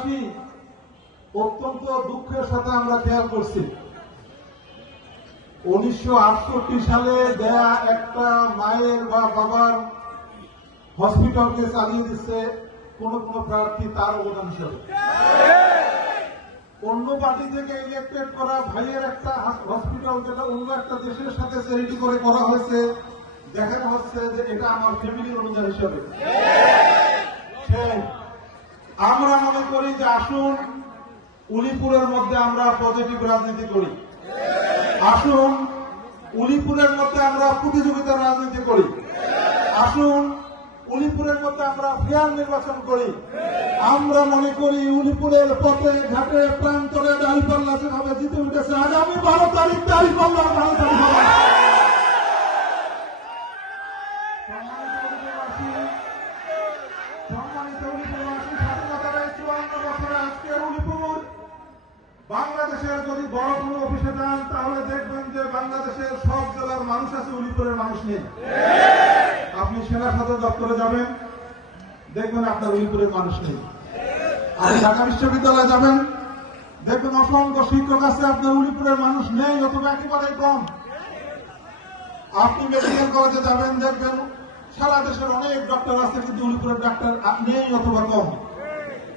উলিপুরবাসী অত্যন্ত দুঃখের সাথে আমরা খেয়াল করছি 1968 সালে দেয়া একটা মায়ের বা বাবার হসপিটালকে চালিয়ে দিচ্ছে কোন কোন প্রার্থী তার অবদান হিসাবে। অন্য পার্টি থেকে ইলেক্টেড করা ভাইয়ের একটা হসপিটাল যেটা অন্য একটা দেশের সাথে চ্যারিটি করে করা হয়েছে, দেখানো হচ্ছে যে এটা আমার ফ্যামিলির অনুযায়ী হিসাবে। আমরা মনে করি যে আসুন উলিপুরের মধ্যে আমরা পজিটিভ রাজনীতি করি, আসুন উলিপুরের মধ্যে আমরা প্রতিযোগিতার রাজনীতি করি, আসুন উলিপুরের মধ্যে আমরা ফেয়ার নির্বাচন করি। আমরা মনে করি উলিপুরের পথে ঘাটে প্রান্তরে দাঁড়িপাল্লা যেভাবে জিতে উঠেছে, আগামী 12 তারিখ দাঁড়িপাল্লা বাংলাদেশের যদি বড় কোনো অফিসে যান তাহলে দেখবেন যে বাংলাদেশের সব জেলার মানুষ আছে, উলিপুরের মানুষ নেই। আপনি সেনা সদর দপ্তরে যাবেন, দেখবেন আপনার উলিপুরের মানুষ নেই। আপনি ঢাকা বিশ্ববিদ্যালয়ে যাবেন, দেখবেন অসংখ্য শিক্ষক আছে, আপনার উলিপুরের মানুষ নেই অথবা একেবারেই কম। আপনি মেডিকেল কলেজে যাবেন, দেখবেন সারা দেশের অনেক ডক্টর আছে, কিন্তু উলিপুরের ডাক্তার নেই অথবা কম।